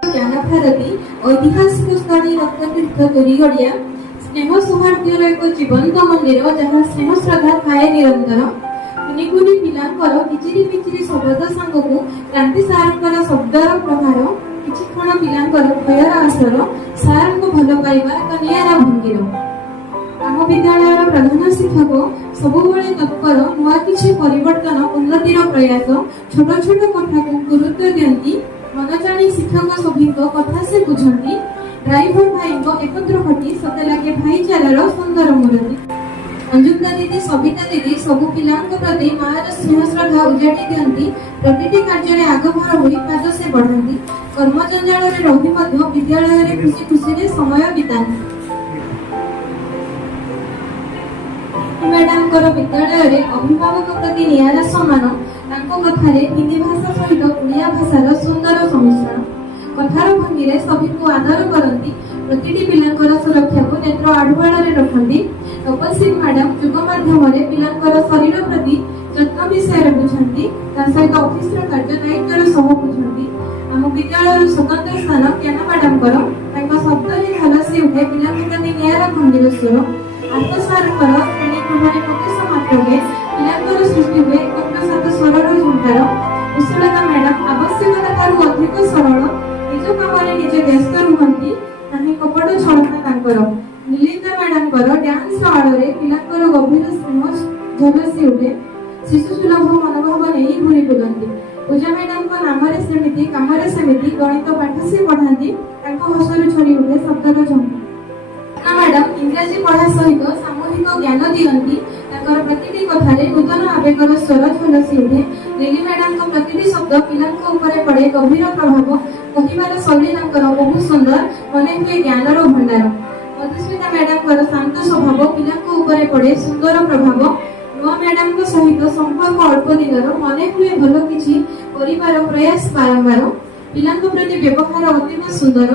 ଜ୍ଞାନଭାରତୀ ଐତିହାସିକ ସ୍ଥଳୀ ରକ୍ତତୀର୍ଥ ତୋରିଗଡିଆ ସ୍ନେହ ସୌହାର୍ଦ୍ଦ୍ୟର ଏକ ଜୀବନ୍ତ ମନ୍ଦିର, ଯାହା ସ୍ନେହ ଶ୍ରଦ୍ଧା ଥାଏ ନିରନ୍ତର। କୁନି କୁନି ପିଲାଙ୍କର କିଚିରି ମିଚିରି ଶବ୍ଦ ସାଙ୍ଗକୁ କ୍ରାନ୍ତି ସାରଙ୍କର ଶବ୍ଦର ପ୍ରହାର, କିଛି କ୍ଷଣ ପିଲାଙ୍କର ଭୟର ଆସର, ସାରଙ୍କ ଭଲ ପାଇବା ଏକ ନିଆରା ଭଙ୍ଗୀର। ଆମ ବିଦ୍ୟାଳୟର ପ୍ରଧାନ ଶିକ୍ଷକ ସବୁବେଳେ ତତ୍ପର, ନୂଆ କିଛି ପରିବର୍ତ୍ତନ ଉନ୍ନତିର ପ୍ରୟାସ। ଛୋଟ ଛୋଟ କଥାକୁ ଗୁରୁତ୍ୱ ଦିଅନ୍ତି, ମନ ଜାଣି ଶିକ୍ଷକ ସଭିଙ୍କ କଥା ସେ ବୁଝନ୍ତି। ଡ୍ରାଇଭର ଭାଇଙ୍କ ଏକତ୍ର ଘଟି ସତେ ଲାଗେ ଭାଇଚାରାର ସୁନ୍ଦର ମୂର୍ତ୍ତି। ଅଞ୍ଜୁକ୍ତା ଦିଦି, ସବିତା ଦିଦି ସବୁ ପିଲାଙ୍କ ପ୍ରତି ମାଆର ସ୍ନେହ ଶ୍ରଦ୍ଧା ଉଜାଡ଼ି ଦିଅନ୍ତି। ପ୍ରତିଟି କାର୍ଯ୍ୟରେ ଆଗଭର ହୋଇ ପାଦ ସେ ବଢାନ୍ତି। କର୍ମଜଞ୍ଜାଳରେ ରହି ମଧ୍ୟ ବିଦ୍ୟାଳୟରେ ଖୁସି ଖୁସିରେ ସମୟ ବିତାନ୍ତି। ମ୍ୟାଡାମଙ୍କର ବିଦ୍ୟାଳୟରେ ଅଭିଭାବକ ପ୍ରତି ନିଆରା ସମ୍ମାନ। ତାଙ୍କ କଥାରେ ହିନ୍ଦୀ ଭାଷା ସହିତ ଓଡ଼ିଆ ଭାଷାର ସୁନ୍ଦର ସମ୍ମିଶ୍ରଣ। କଥାର ଭଙ୍ଗୀରେ ସଭିଙ୍କୁ ଆଦର କରନ୍ତି। ପ୍ରତିଟି ପିଲାଙ୍କର ସୁରକ୍ଷାକୁ ନେତ୍ର ଆଢୁଆଳରେ ରଖନ୍ତି। ତପସ୍ୱୀ ମ୍ୟାଡାମ ଯୁଗ ମାଧ୍ୟମରେ ପିଲାଙ୍କର ଶରୀର ପ୍ରତି ଯତ୍ନ ବିଷୟରେ ବୁଝନ୍ତି। ତା ସହିତ ଅଫିସର କାର୍ଯ୍ୟ ଦାୟିତ୍ୱର ସହ ବୁଝନ୍ତି। ଆମ ବିଦ୍ୟାଳୟର ସ୍ୱତନ୍ତ୍ର ସ୍ଥାନ ଜ୍ଞାନ ମ୍ୟାଡାମଙ୍କର। ତାଙ୍କ ଶବ୍ଦରେ ଝଲସି ଉଠେ ପିଲାଙ୍କ ପ୍ରତି ନିଆରା ଗମ୍ଭୀର ସ୍ୱର। ଆର୍ଥ ସାରଙ୍କର ଶ୍ରେଣୀ ଗୃହରେ ପ୍ରବେଶ ମାତ୍ରକେ ପିଲାଙ୍କର ସୃଷ୍ଟି ହୁଏ ଏକ ପ୍ରସାଦ ସ୍ୱରର ଝଙ୍କାର। କୁଶଳତା ମ୍ୟାଡାମ ଆବଶ୍ୟକତାଠାରୁ ଅଧିକ ସରଳ। ନିଜ କାମରେ ନିଜେ ବ୍ୟସ୍ତ ରୁହନ୍ତି, ନାହିଁ କପଟ ଛଳନା ତାଙ୍କର। ନିଲିତା ମ୍ୟାଡାମଙ୍କର ଡ୍ୟାନ୍ସର ଆଳରେ ପିଲାଙ୍କର ଗଭୀର ସ୍ନେହ ଝଲସି ଉଠେ। ଶିଶୁ ସୁଲଭ ମନୋଭାବ ନେଇ ଘୁରି ବୁଲନ୍ତି। ପୂଜା ମ୍ୟାଡାମଙ୍କ ନାମରେ ସେମିତି, କାମରେ ସେମିତି। ଗଣିତ ପାଠ ସେ ପଢାନ୍ତି, ତାଙ୍କ ହସରୁ ଝରି ଉଠେ ଶବ୍ଦର ଝଙ୍କାର। ମ୍ୟାଡାମ ଇଂରାଜୀ ପଢା ସହିତ ସାମୂହିକ ଜ୍ଞାନ ଦିଅନ୍ତି। ତାଙ୍କର ପ୍ରତିଟି କଥାରେ ନୂତନ ଆବେଗର ସ୍ୱର ଝଲସି ଉଠେ। ଲିଲି ମ୍ୟାଡାମଙ୍କ ପ୍ରତିଟି ଶବ୍ଦ ପିଲାଙ୍କ ଉପରେ ପଡେ ଗଭୀର ପ୍ରଭାବ। କହିବାର ଶୈଳୀ ତାଙ୍କର ବହୁତ ସୁନ୍ଦର, ମନେ ହୁଏ ଜ୍ଞାନର ଭଣ୍ଡାର। ମଧୁସ୍ମିତା ମ୍ୟାଡାମଙ୍କର ଶାନ୍ତ ସ୍ୱଭାବ ପିଲାଙ୍କ ଉପରେ ପଡେ ସୁନ୍ଦର ପ୍ରଭାବ। ନୂଆ ମ୍ୟାଡାମଙ୍କ ସହିତ ସମ୍ପର୍କ ଅଳ୍ପ ଦିନର, ମନେ ହୁଏ ଭଲ କିଛି କରିବାର ପ୍ରୟାସ ବାରମ୍ବାର। ପିଲାଙ୍କ ପ୍ରତି ବ୍ୟବହାର ଅତୀବ ସୁନ୍ଦର।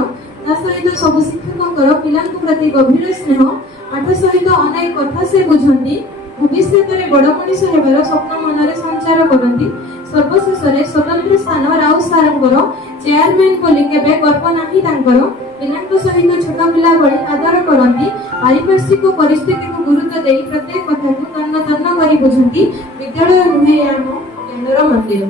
ତା ସହିତ ସବୁ ଶିକ୍ଷକଙ୍କର ପିଲାଙ୍କ ପ୍ରତି ଗଭୀର ସ୍ନେହ। ପାଠ ସହିତ ଅନେକ କଥା ସେ ବୁଝନ୍ତି। ଭବିଷ୍ୟତରେ ବଡ ମଣିଷ ହେବାର ସ୍ୱପ୍ନ ମନରେ ସଞ୍ଚାର କରନ୍ତି। ସର୍ବଶେଷରେ ସ୍ୱତନ୍ତ୍ର ସ୍ଥାନ ରାଉତ ସାରଙ୍କର। ଚେୟାରମ୍ୟାନ ବୋଲି କେବେ ଗର୍ବ ନାହିଁ ତାଙ୍କର। ପିଲାଙ୍କ ସହିତ ଛୋଟ ପିଲା ଭଳି ଆଦର କରନ୍ତି। ପାରିପାର୍ଶ୍ୱିକ ପରିସ୍ଥିତିକୁ ଗୁରୁତ୍ୱ ଦେଇ ପ୍ରତ୍ୟେକ କଥାକୁ ତନ୍ନ ତନ୍ନ କରି ବୁଝନ୍ତି। ବିଦ୍ୟାଳୟ ନୁହେଁ ଆମ ଜ୍ଞାନର ମନ୍ଦିର।